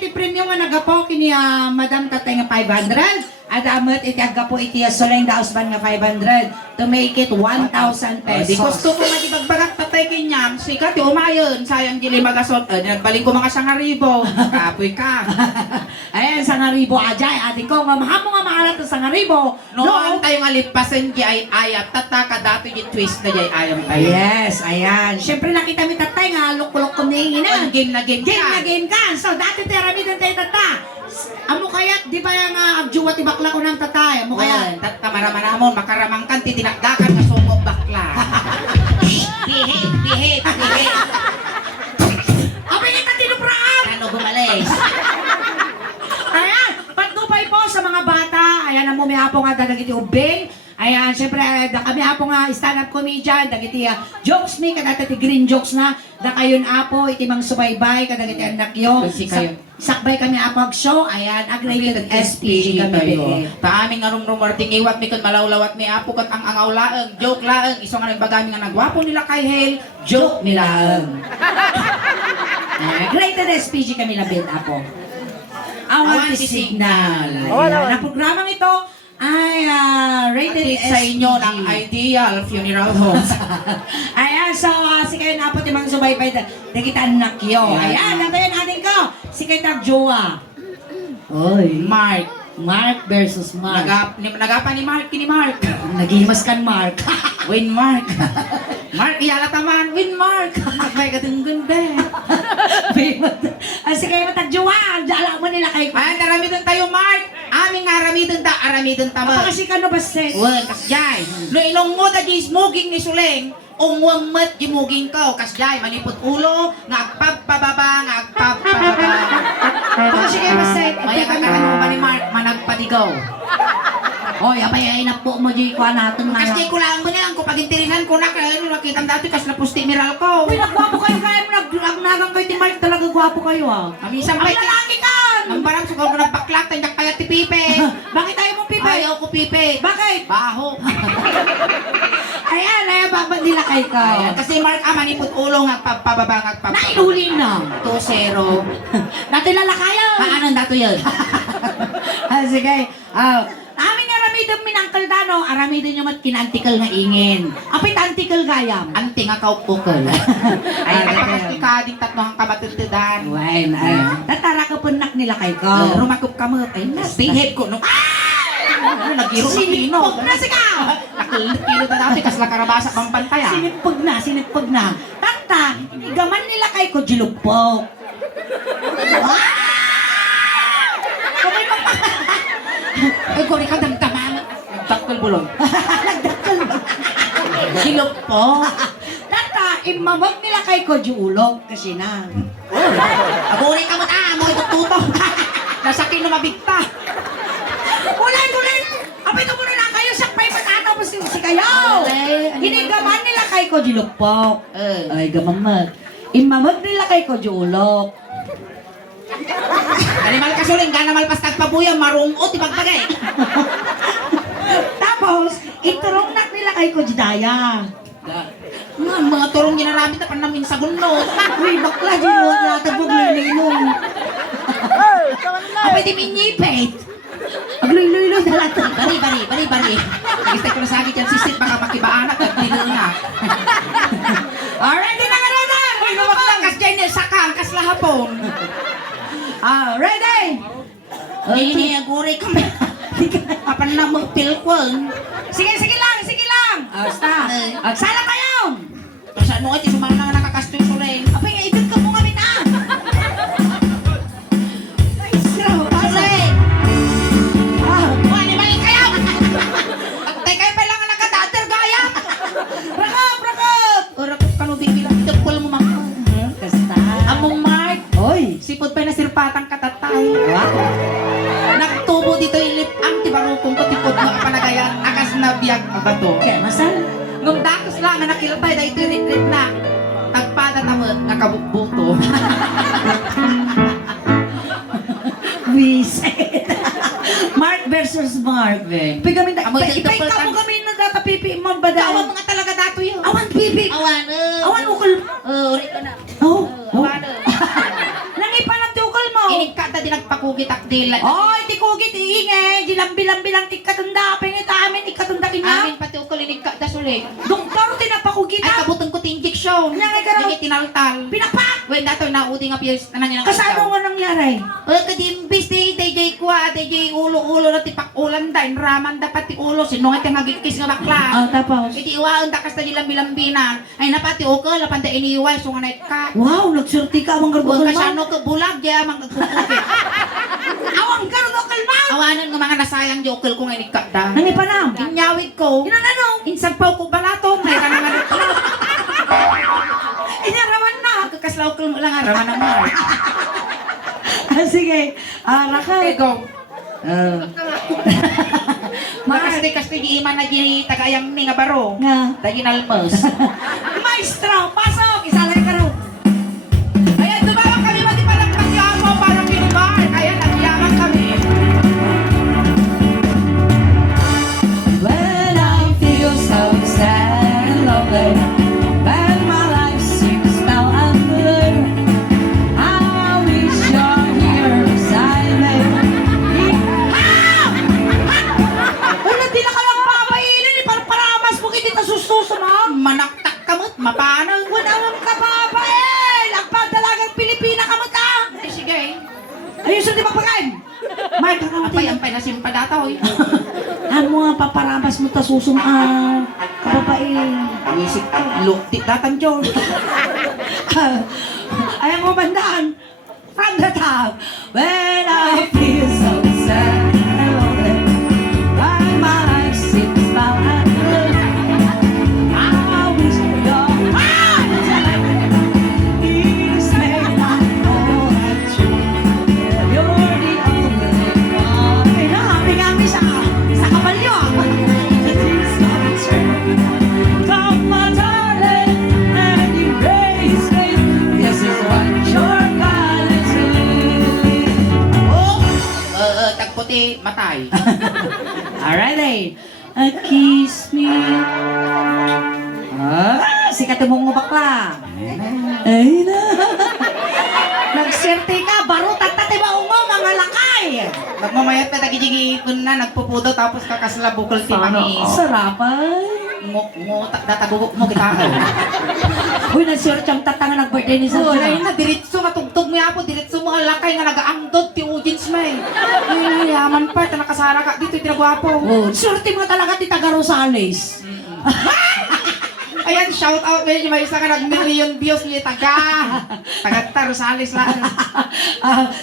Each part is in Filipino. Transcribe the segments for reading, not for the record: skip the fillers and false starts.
iti premium nga nagapo kini Madam Tatay nga 500. At amat iti agapo iti Soleng Daosban nga 500 to make it 1,000 pesos. Di gusto ko magibagbagat tatay kinyam. Sikat, umayon. Sayang dili magasot. Nagbaling ko mga 1,000. Kapoy ka. Ayan, 1,000 ajay. Ati ko, nga mahamo nga maalat sa 1,000. Noon tayo nga lipasan di ay ayat. Tataka dato yung twist na di ay ayam tayo. Yes, ayan. Siyempre nakita mi tatay nga luk-luk ko na. Game na game Game na ka. game ka. So, dati terami din tayo tata. Amo kaya, di ba yung agjuwa ti bakla ko ng tatay? Amo kaya? Tatamaramanamon, makaramangkan, titinakdakan nga sumog bakla. Behave. Abay nga tinupraan! Ano gumalis? Ayan, patnupay po sa mga bata. Ayan, ang mumihapo nga dagiti ubing. Ayan, syempre, kami apo nga stand-up comedian, dagiti jokes mi, kadagiti green jokes na, da kayon apo, iti mang subaybay, kadagiti anak yo. Kasi kayo. Sakbay kami apo ag show, ayan, ag-rated SPG kami. Ta aming nga rumrumarting iwat mi kun malawlawat mi apo kat ang angaw laeng, joke laeng, iso nga nagbagami nga nagwapo nila kay Hale, joke nila. Rated SPG kami labit apo. Awan ti signal. Awan. Ayan, ang programang ito ay rated Rated sa inyo SPG. ng ideal funeral homes. Ayan, so si kayo na po timang subaybay kita anak yo. Ayan, nantayan atin ko. Si kayo tagjowa. Oy. Mark versus Mark. Nagapa ni Mark, kini Mark. Nagimas kan Mark. Win Mark. Mark, iyala taman. Win Mark. May katunggun be. Si kayo matagjowa. Dala mo nila kayo. Ay, naramidon tayo Mark. Aming aramidon tama. Kasi ka no ba set? Wen, kasjay. No ilong mo da di smoking ni Suleng. Ungwamat gimuging ko. Kasjay, manipot ulo. Ngagpagpababa, ngagpagpababa. Kasi kayo ba set? Maya kakaano ba ni Mark, managpadigaw. Oy, abay ay napo mo di ko natin na. Kasi kulang mo nilang ko pagintirihan ko na kaya nakita dati kas napusti miral ko. Uy, nagwapo kayo kaya mo nagnagang kayo ti Mark talaga gwapo kayo Kamisang Ang pa'y lalaki kan! ang parang siguro ko nagpaklak tayo kaya ti Pipe. Bakit tayo mo pipa? Ayaw ko Pipe. Bakit? Baho. Ayan, bakit nila kayo ka? Ayan, kasi Mark manipot ulo nga pababa nga Nainuli na. 2-0. Natilala kayo. Paano dato yun? Sige. Amin nga aramidon minangkal dano. Aramidon nyo mat kinantikal nga ingin. Apit antikal gayam. Ante nga kaupukol. Ay, kapag kading tatlo ang kabatutudan. Wen, tatara ka punak nila kayo ka. Rumakup ka mo. Ay, stay ko nung... Nag-iro ka Sinipog na siya! Nakilito na natin kas lakarabasa pang pantaya. Sinipog na. Tata, gaman nila kayo ko jilupok. Kamay pa pa. Ay, kuri ka damdaman. Nagtakol bulong. Nagdakal ba? Hilop po. Tata, imamag nila kayo ko julog kasi na. Aguri ka mo mo itututo. Nasakin na mabigta. Ulit! Apit mo na lang kayo, sakpay matatapos si kayo. Hinigaman nila kayo ko jilupok. Ay, gamamag. Imamag nila kayo ko julog. Animal ka suling, gana malpas tagpabuya, marungot, ibagpagay. Tapos, iturong nak nila kayo ko jidaya. Mga turong ginarami na namin sa gunod. Uy, bakla, jilog na tabog na ninong. Apit iminyipit. Agloy-loy-loy na lahat. Bari. Nagistay ko na sa akin yan, sisit, baka makibaanak at nilunga. Alright, di na ka na na! Uy, mawag kas dyan yung sakang, kas lahapon. Ready? Hindi, aguri ka mo. Kapan na magpilkwan. Sige lang! Basta. Sala kayo! Saan mo nga, tinumang na nakakastoy ko rin. Apay, ikot ka mo kami na! Ay, siraw. Suling! Animal kayo! Tay kayo pa lang ang nakadater gaya. Rakap! Rakap ka no, bibilang. Tagpul mo mga. Basta. Among Mark. Oy! Sipod pa na sirpatang katatay. Nagtubo dito yung lip ang tibarukong ko tipod mga panagayan. Akas na biyag abato. Okay, masal. Nung dakos lang na nakilpay na ito rit na. Tagpada naman, nakabukbuto. Wiset. Mark versus Mark. Pagami na. Amoy Ipay tagtapal ka mo kan. kami nagtatapipi mo Awan badal. mga talaga dato yun. Awan pipi. Awan. Awan ukol. Uri ka na. Oh. Awan. Nangipa na ti ukol mo. Inig ka tadi nagpakugit akdil. Oy, ti kugit iingay, di lambi-lambi lang ti katunda, pengit amin ikatunda kinya. Amin pati ukalinig ka dasulig. Doktor tinapakugit Ay kabutong ko ti injection. Nya nga karo. Dili tinaltal. Pinapak. When dato na udi nga piyes na niya. Kasano nga nangyari? Kadimbis di DJ kwa, DJ ulo-ulo na ti pakulan da, raman dapat ti ulo, sinungat yung nagikis nga bakla. Tapos. Iti iwaon da kasta di lambi-lambinan. Ay napati ukol, lapan da iniiway, sunganay ka. Wow, nagsurti ka amang Huwag garbukal ka siya no ka bulag, di amang nagpupukit. Awang garbukal ma. Awanan nga mga nasayang di ukol ko nga inikak da. Nangipanam. Inyawid ko, Inananong. insagpaw ko balatong, may ka naman ito. Inyarawan na. Kakaslaw ko lang araman naman. Sige. Raka. Okay, go. Mar. Makasti-kasti di iman na di tagayang ni nga baro. Nga. Dagin almos. Maestro, pasok. Isalay ka rin. Ayan, tumawag kami matipalagpas yung mo para pinibar. Ayan, nagyaman kami. When I feel so sad and lonely, when my life seems now undone, I wish you're here beside me. Wala, di na ka lang papainin. Ipalparamas mo kita sususo mo. Manaktak kamot, mapanang. Wala mong kapapain. Ang pagdalagang Pilipina kamot ah. Sige. Ayun, di magpakain. May Apay, kakamatin. ang pinasimpadataw eh. Ano mo nga paparamas mo ta susum kapapain. Wisik ko, lukti datanjol. Ayaw mo bandaan. From the top. When I feel so sad and lonely, when my life seems foul and blue, I wish your eyes made my all that true. You're the only one. Ay na, happy sa kapalyo. It's not true. Come my darling, and embrace me. This is what your God is doing. Oh, tagputi, matay. Alright, kiss me. Sikat mong bakla. Ay na. Nagserte ka, baro tatate ba mo mga lakay. Nagmamayat pa tagijigi kun na nagpupudo tapos kakaslabukol ti mami. Sarapay. Mo datagugok mo kita. Uy, na-search ang tatanga nag-birthday ni So, Sandra. na diretso matugtog mo apo diretso mo lakay nga nagaangdod ti audience may. Ay yaman pa ta nakasara ka dito tinagwapo. Oh, surti mo talaga ti taga Rosales. Ayan, shout out ngayon yung may isa ka nag-million views niya taga Rosales lang.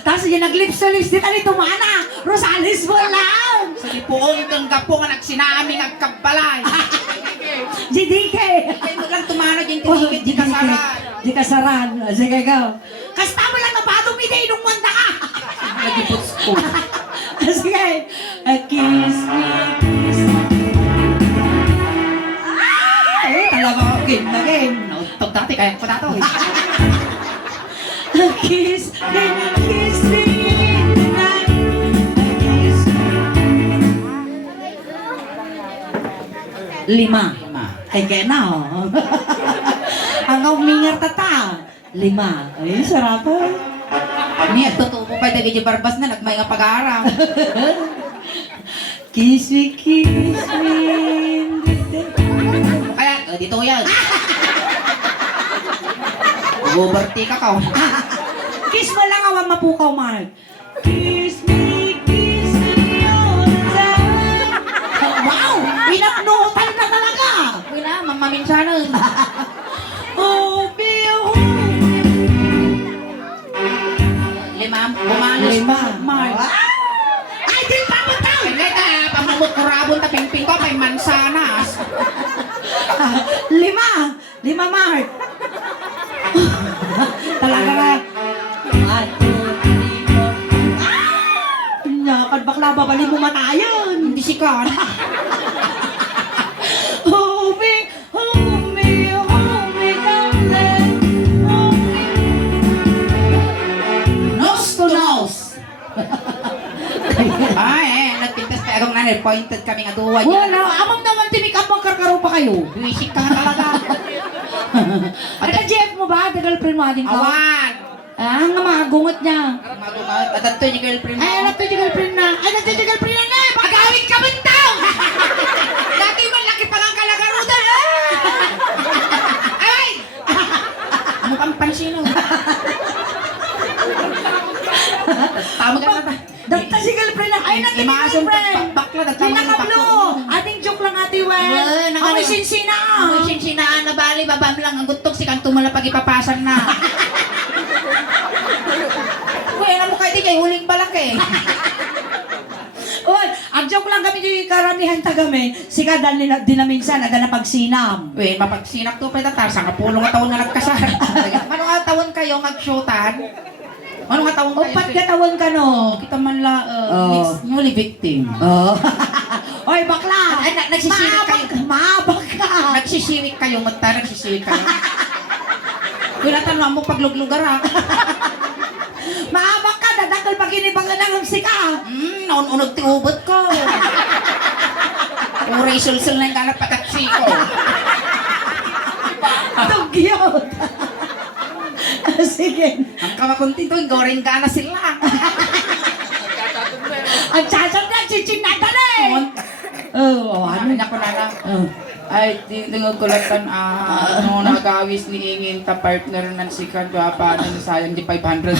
Tapos yun nag-lip service dito ni Tumana. Rosales mo lang. Sa ipuon kang gapo nga nagsinami nagkabalay. GDK. Kaya lang tumana yung tinigit di kasara. Di kasaran. Sige, go. Kasta mo lang napadong ide nung manda ka. Nagiputs ko. Sige. Kiss me, kiss me. Talaga ako, game na game. Nautog dati kaya ko dato eh. Kiss me, kiss me tonight. Kiss me. 5. Ay, kaya na, oh. Ang umingar tata. 5. Ay, sarap, ah. Niya, totoo mo pa dagi barbas na nagmay nga pag-aaraw. Kiss me, kiss me. Kaya, dito yan. Guberti ka ka. Kiss mo lang awan mapukaw, Mark. Kiss me all the time. Wow! Inapnutan na talaga! Uy na, mamaminsanan. Oh, Bill! 5, bumalos pa. Mark. Ay, di pa mo tao! Kaya ka, pamumot kurabon ta pingping ko kay mansanas. 5, Mark. Talaga nga. 1, 2, 3, 4. Nyakad bakla, babali mo matayan. Hindi sikan. Hold me, darling. Hold me. Nose to nose. Ay, nagpintas pa akong nanay. Pointed kami nga duwa. Wala, amang naman timik amang karkaro pa kayo. Buwisik ka nga talaga. At Jeff mo ba? The girlfriend mo ading ka? Awan. Ah, nga mga gungot niya. Magungat. At ito yung girlfriend Ay, alam ko yung girlfriend na. Ay, nagti-girlfriend na nga. Agawin ka bintang! Dati man laki pa ng kalagaruda! Ay! Ano pang pansino? Tama ka na ba? Dagta si girlfriend na. Ay, nagti-girlfriend. Bakla, Pinakablo. Ating joke lang, Ate Wen. Ako'y sinsina. Ako'y sinsinaan na bali, babam lang ang gutok si kang tumala pag ipapasan na. Uy, alam mo kayo di kayo huling balak eh. Uy, ang joke lang kami di karamihan tagami. Si kadal nila dinaminsan, ada na pagsinam. Uy, mapagsinak to pa tatar, sa kapulong nga taon na nagkasal. Ano nga taon kayo mag-showtan? Ano nga taon kayo? Upat katawan ka no. Kita man la, Oh. newly victim. Oh. Oy, bakla. Ay, nagsisirik kayo. Maabag ka. Nagsisirik kayo, mata, nagsisirik kayo. Wala tanong mo pagluglugar ha. Maabag ka. Dadakal pag inibangan ng sika. Naun-unog ti ubot ko. Uray sul-sul na yung ganap pataksi ko. Tugyot. Sige. Ang kamakunti to, goreng ka na sila. Ang sasam na, chiching na dali. Oh, Ano niya ko na lang. Ay, tingog kulatan ano nagawis ni Ingin ta partner nan si Kadwa paano na sayang di 500.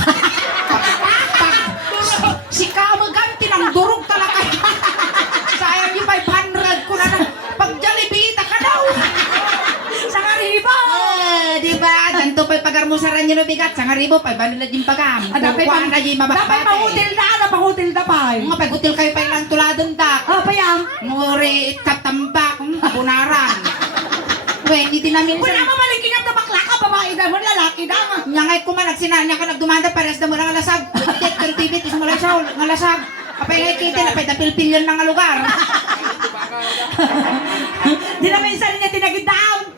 Si Kama ganti ng durog talaga. Sayang di 500 ko na pag Jollibee ka daw. Sa karibo. Di ba? Ganto pa pagarmusaran niyo no bigat sa ngaribo 500 na din pagam. Dapat Kuan na di mababate. Dapat pangutil na, pangutil na pa. Mga pagutil kayo pa ilang tuladon ta. Ah, payang. Nguri katambak, bunaran. Wen, hindi namin Wala mamalikin ang tabakla ka, babae na mo, lalaki na. Nyangay ko man, nagsinanya ka, nagdumanda, pares na mo na ngalasag. Jet, activities mo lang siya, ngalasag. Apay ngay kiti, napay napilpilyon na nga lugar. Di na minsan niya tinagid down.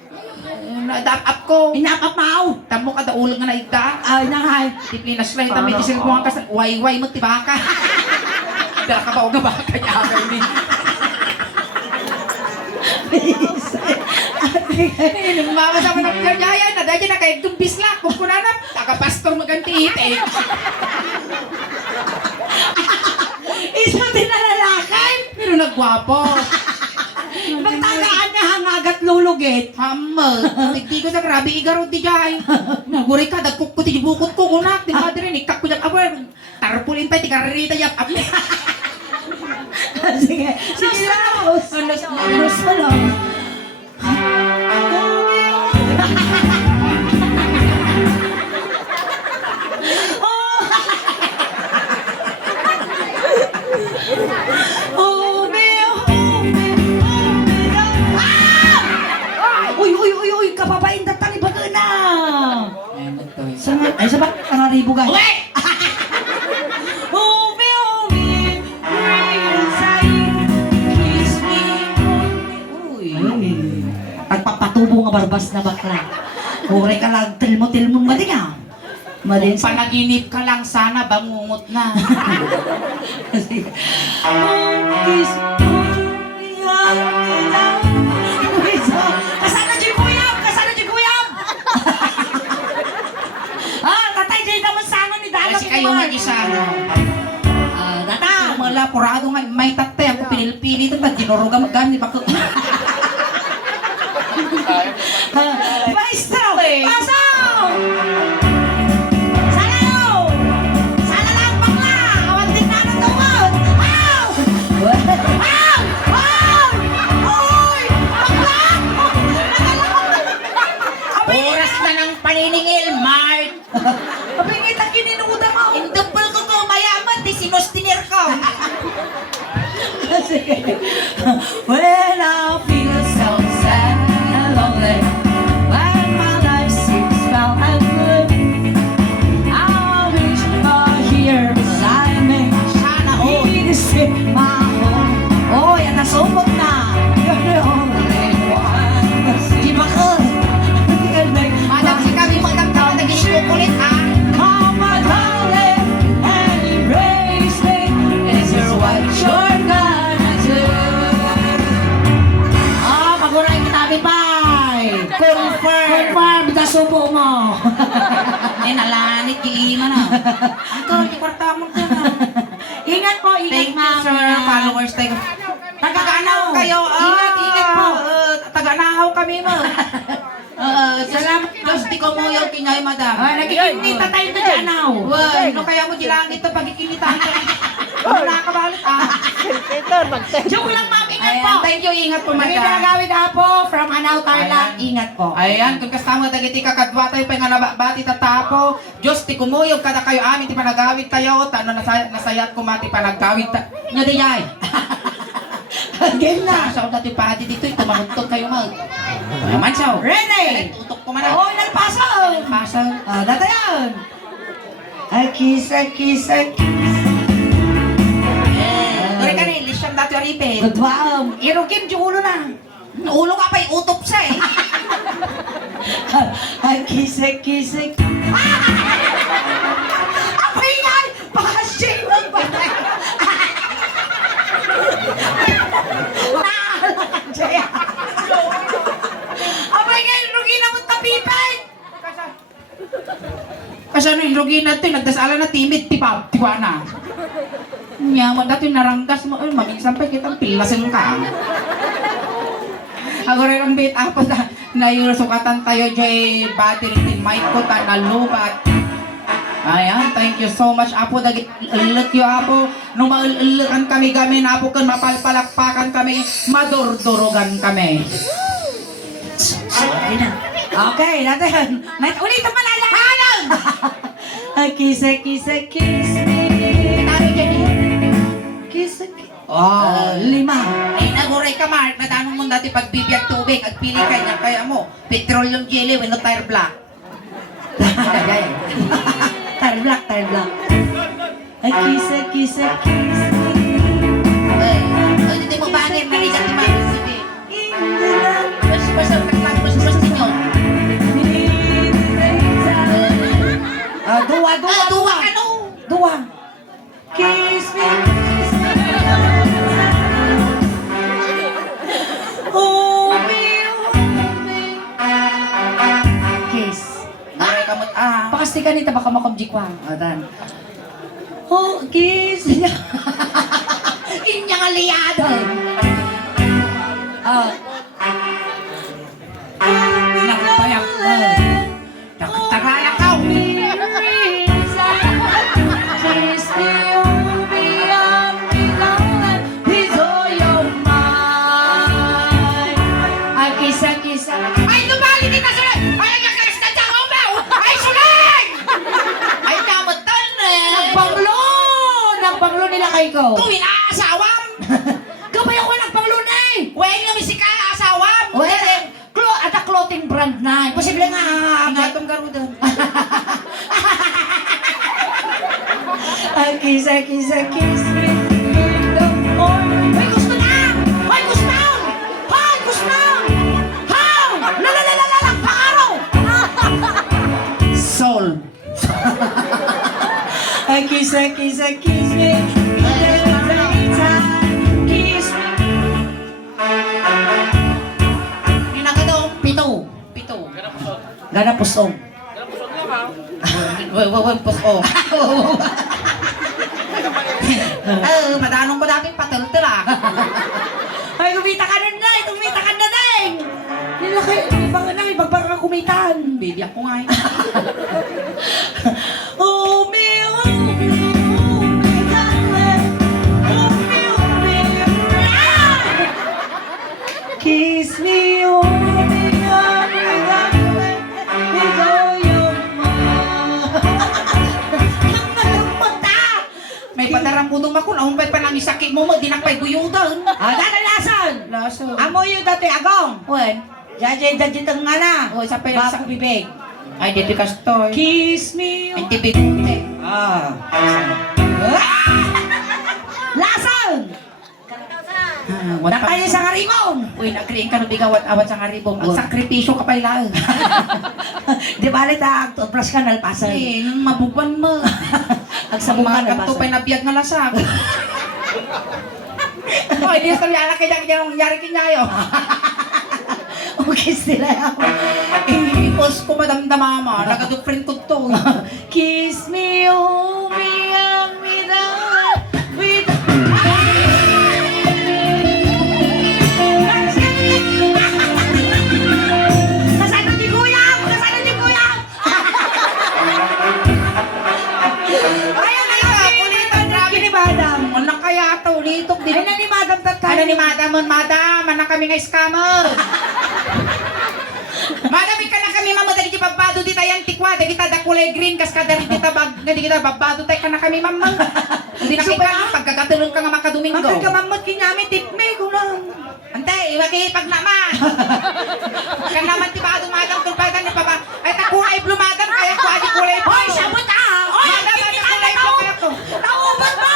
Na-dap up ko. Inapap mau. Tamo ka daulog nga na igda. Ay, nangay. Tiplinas lang, tami tisil mo ang kasal. Way-way mo, tibaka. Dala ka ba o gabaka niya, baby. Mama sa mga nagkajaya na dahil na kayo tumbis lang. Kung kunanap, taga-pastor maganti ite. Isa din na lalakay. Pero nagwapo. Magtagaan na hangagat lulugit. Hamad. Hindi ko sa grabe igaro di jay. Naguri ka, dagkuk ko ti bukot ko kunak. Di ba din, ikak ko dyan. Awer, tarpulin pa, tikararita yap. Sige. Sige na. Los na lang. Uy, kapapain datang ibaga na. Ay, sabat, ang ribo guys. Uwe! Nagpapatubo nga barbas na bakla. Huray ka lang, tilmo-tilmong mali nga. Malin sa... Panaginip ka lang sana, bangungot na. Kasana di kuyam! Kasana di kuyam! Tatay, di naman sana ni Dalang. Kasi kayo mag-isa, no? Data! Mala, purado nga, may tatay. Ako pinilipili ito, ginuruga magani. Bako. Maestro! Pasok! Salaw! Sana lang bakla! Awag din na ng tawag! Aw! Aw! Aw! Oy! Bakla! Oras na ng paniningil, Mark! Kapingit ang kininuda mo! Indupal ko ko, mayaman, di sinustinir ko. Sige. When I feel so sad and lonely, when my life seems well and good, I wish you're here beside me. Sana all. Please take my home. Oh, yan nasubok na. You're the only one. Di ba ko? Madam, si kami magandang tao, naging kukulit, ha? Come my darling and embrace me. Is there what you're gonna do? Ito, di kwarta mo ka na. Ingat po, ingat Thank you, ma'am. sir. Ingat. Followers, thank you. Taga-anaw kayo. Ingat, ingat po. Taga-anahaw kami mo. Salamat. Diyos, di ko mo yung kinyay, madam. Nagkikinita tayo na dyan now. Well, no kaya mo dilang ito pagkikinitan ko. Ano nakakabalit Joke lang ma'am, ingat Ayan, po. thank you, ingat po, Kami madam. pinagawid na po from Anaw, Thailand. Ayan. Ingat po. Ayan, kung kasama dagiti kakadwa tayo pa nga nabati tatapo. Diyos, ti kumuyog kada kayo amin, ti panagawid tayo. Tano nasayat ko mati panagawid ta. Nga di yay. Again na. Sa dati pati dito, tumamuntog kayo mag. Naman siya. Ready? Tutok ko man na. Oo, nalpasan. Pasal. Data yan. A kiss, a kiss, a kiss. Dore ka rin, lisyam dati aripin. Good wow. Irokim yung ulo na. Ulo ka pa, utop siya eh. A kiss, a kiss, a kiss. Apa yan? Pakashame ang batay. Naalala Jaya. Apa yan? Rugi na mo tapipay. Kasi ano yung rugi natin, nagdasala na timid, tiwa na. Nyaman dati naranggas mo, maminsan pa kitang pilasin ka. Ako rin ang bit ako na yung sukatan tayo jay battery tin mic ko ta nalubat. Ayan, thank you so much. Apo, dagit uluk yo apo. Nung maulukan kami gamin, apo kan mapalpalakpakan kami, madurdurugan kami. Okay, natin. Ulit ang malalahanan! A kiss, a kiss, a kiss me. Ano dyan eh? Kiss, a kiss. Oh, 5. Ay, naguray ka, Mark. Natanong mo dati pagbibiyag tubig at pili ka niya. Kaya mo, petroleum jelly, when no tire black. Tire black, tire black. A kiss, a kiss, a kiss me. Hindi mo ba ang narigat ni Mami? Sige. In the night. Basta ninyo. Dua, Duwa, ano? Dua. Kiss me, kiss me. Hold me, hold me. Kiss. Naguray ka mo, Pakastikan nito baka makamjikwang. Adan. Oh, kiss niya. Inyang aliado. Nagpayak ka. Nakatagaya ka. Kiss me, hold me, I'm beloved, he's all your mind. Ay, kiss. Ay, dumali din na sulit! Ay, nagkakalas na dyan, umaw! Ay, sulit! Ay, kamutan eh! Nagpanglo nila kay ko. Tuwin asawam! Gabay ako nagpanglo na eh. Wen nga misika asawam! At a clothing brand na. Posible nga. Gatong garudan. A kiss me. In the morning. Hoy, gusto na! Hoy, gusto! Hoy, gusto! How? Lalalalalang pangaraw! Soul. A kiss me. Kiss me. Ninakadaw, pito. Gana pusong. Wawan po ko. Madanong ko dati patel-tel ah. Ay, kumita ka na na! Kumita ka na na! Nilaki, ibang ka kumitan. Baby ako nga eh. Oh, me, darling. Oh, me, ah! Kiss me, oh, me, darling. It's all your mind. May padarampunong ako na umpay pa nang isakit mo dinakpay guyudan. Dadalasan! Laso. Amo yung dati agong. Wen. Jajay tang nga na. O isa pa yung Bako bibig. Ay, dito ka stoy. Kiss me. Ay, tibig. Lasan! Wala Na tayo sa karimong! Uy, nagkriing ka nabigawat awat sa karibong. Ang sakripisyo ka pa ilaan. Di ba ulit toothbrush ka nalpasan? Ay, mabuban mo. Ang sabong ka Mga kanto nalpasan. pa'y nabiyag na lasag. Ay, di sa yara kaya yari kinyayo. Okay sila ako. Eh, Tapos ko madamdamama, nagadufrin ko to. Kiss me, hold me, hug me down with... Nasaan ni Kuya? Nasaan ni Kuya? Ayun na yun, ulitan na ni Madam. Ano kaya ito, ulitok din. Ay na ni Madam tatay. Ano ni madam, madam, mana kami nga scammer. Madam, ka na kami mamo, dali kita babado di tayo tikwa, dali kita da kulay green, kas kada rin kita babado tayo ka na kami mamang. Hindi na kita, pagkakatulong ka nga makadomingo. Magkag ka mamot kinyami, tipme ko lang. Antay, makipag naman. Kan naman tibado madam, tulpadan ni papa. Ay, takuha ay blue madam, kaya ko adi kulay blue. Hoy, sabot ah! Hoy, Madam, adi kulay blue, kaya ko. Naubot mo!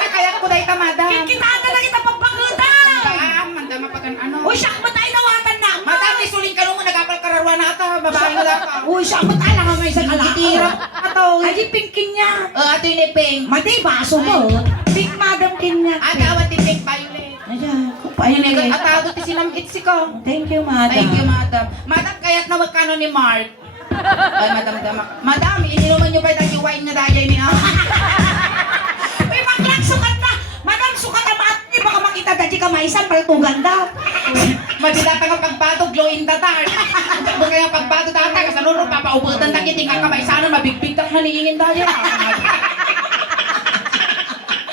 Baka kaya ko dahil ka madam. Kikitaan na kita pagpakutan! Madam, mandam mapagan ano. Uy, siyak mo tayo nawatan na! Madam, ni suling ka nung nagapal kararwa na ata, babae na lang ka. Uy, siyak mo tayo lang may isang Gitira ato. Ay, di pinkin niya. Ato yung iping. Mati, baso mo. Pink Madam King niya. Ata awat yung pink violet. Ayan, Ayun, kupain atado ti sinamit si ko. Thank you, Madam. Thank you, madam. Madam, kaya't na magkano ni Mark? Ay, madam, madam, ininuman niyo pa yung wine na dayay niya. Uy, baklang sukat na! Madam, sukat na maat niyo. Baka makita dati ka maisan, paltugan daw. Madila ka nga pagbato, glow in the dark. Kung kaya pagbato data, kasanunod, papaubutan na kiting ka kamay sana, mabigbigtak na niingin dayay.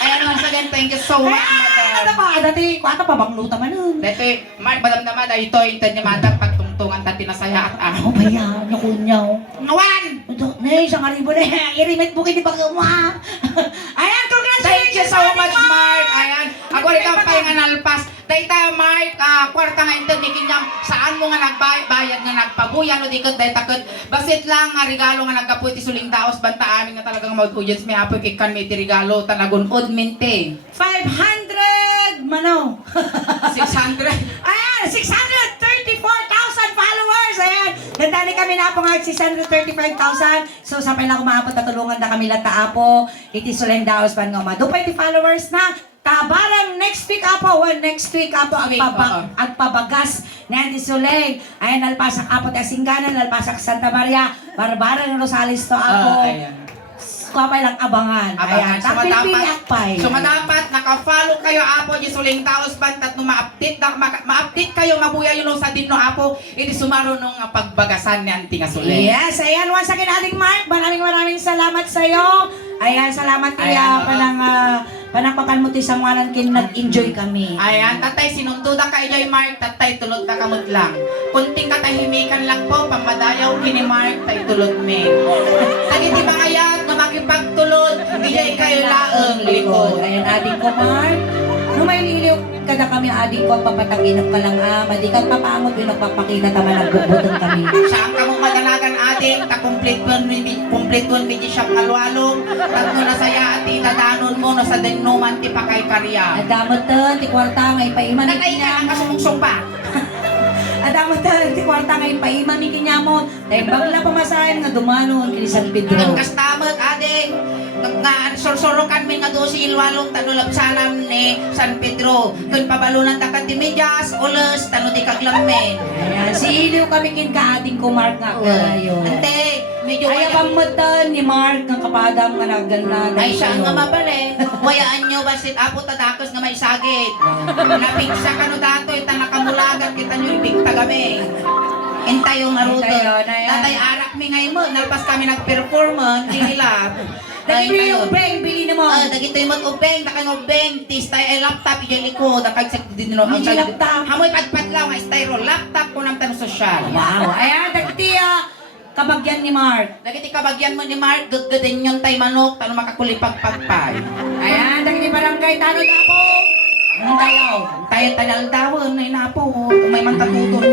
Ayan, once again, thank you so much, Ano madam. ba? Dati, kwata pa bang luta man nun? Dito, Mark, madam naman, ito, intad niya madam, pagtungtungan tati na saya at Ano ba yan? Yung kunyaw. Ngawan! Nay, isang aribo na. I-remit mo kini baka mo ha. Ayan, Thank you congratulations! so much, Mark. Ayan. Ako rin kang pahinga nalpas. Dayta, Mark, kwarta nga ito, nikinyam, saan mo nga nagbayad nga nagpabuyan o dikot, dayta kod, basit lang nga regalo nga nagkapuit isuling daos, banta amin nga talagang mag-audience, may apoy kikan may ti regalo, talagon, udminte. 500 manaw. 600. Ayan, 634,000 followers. Ayan, nandali kami na po nga 635,000. So, sa pala kumapot na tulungan na kami lata apo. Iti sulen daos pan nga ma. Dupay ti followers na. Tabarang next week apo, next week apo agpabagas na di Suleng. Ayan, nalpasak apo ta Singganan, nalpasak Santa Maria, Barbarang Rosales to apo. Ayan. Kapay lang abangan. Ayan, tapipiliak pa eh. So madapat naka-follow kayo apo di suling taos bantat no ma-update ma-update kayo mabuya yun sa dinno apo ini sumaro nung pagbagasan ni anting suling. Yes, ayan, once again, ating Mark, maraming salamat sa iyo. Ayan, salamat kaya panangpapan mo ti sa ngalan kin nag-enjoy kami. Ayan, tatay, sinuntuda ka Joy Mark, tatay, tulog ka kamot lang. Kunting katahimikan lang po, pamadayaw kini Mark, tay tulog me. Tagi di ba kaya, na makipagtulog, ijay kayo laang likod. Ayan, adik ko, Mark. No may liliw kada kami adik ko, papataginap ka lang di ka papaamot yung nagpapakita tama nagbubutan kami. Saan ka mong madanagan ating, ta-complete one with shop alwalong, tatno na saya at itadanon mo, no sa denuman ti pa kay karya. Adamot ti kwarta ngay paiman ni Natay ka ang kasumungsong pa. Adamot ti kwarta ngay paiman ni kinyamo. Tembang la pamasahin nga dumanon kini San Pedro. Ang kastamot ading, nga sorsorokan min nga do si Ilwalong tanulab sanam ni San Pedro. Kun pabalunan ta kan ti medyas, ules tanu ti kaglamen. Ayan, si Iliw kami kin kaading ko Mark nga kayo. Ante, medyo Ay, pamutan ni Mark ng kapadam nga nagganla. ay siya nga mabalik. Wayaan nyo basit apo tadakos nga may sagit. Napigsa ka no dato ita nakamulagan kita nyo ibig tagami. Intay yung aruto. Intayo, na yan. Tatay arak mi ngay mo, nalpas kami nag-performance, kilap. Dagito yung bang, bili na mo. Dagito yung mag-ubeng, takang ubeng, tistay ay laptop, yung likod, nakagsak din no. Ang laptop. Hamoy patpatlaw, nga styro, laptop ko ng tanong sosyal. Wow, ayan, dagiti kabagyan ni Mark. Dagiti kabagyan mo ni Mark, gaggadin yung tay manok, tano makakulipagpagpay. Ayan, dagiti barangay, tanong na po. Anong tayo? Tayo tanal dawon, ay napo, may mantatutol.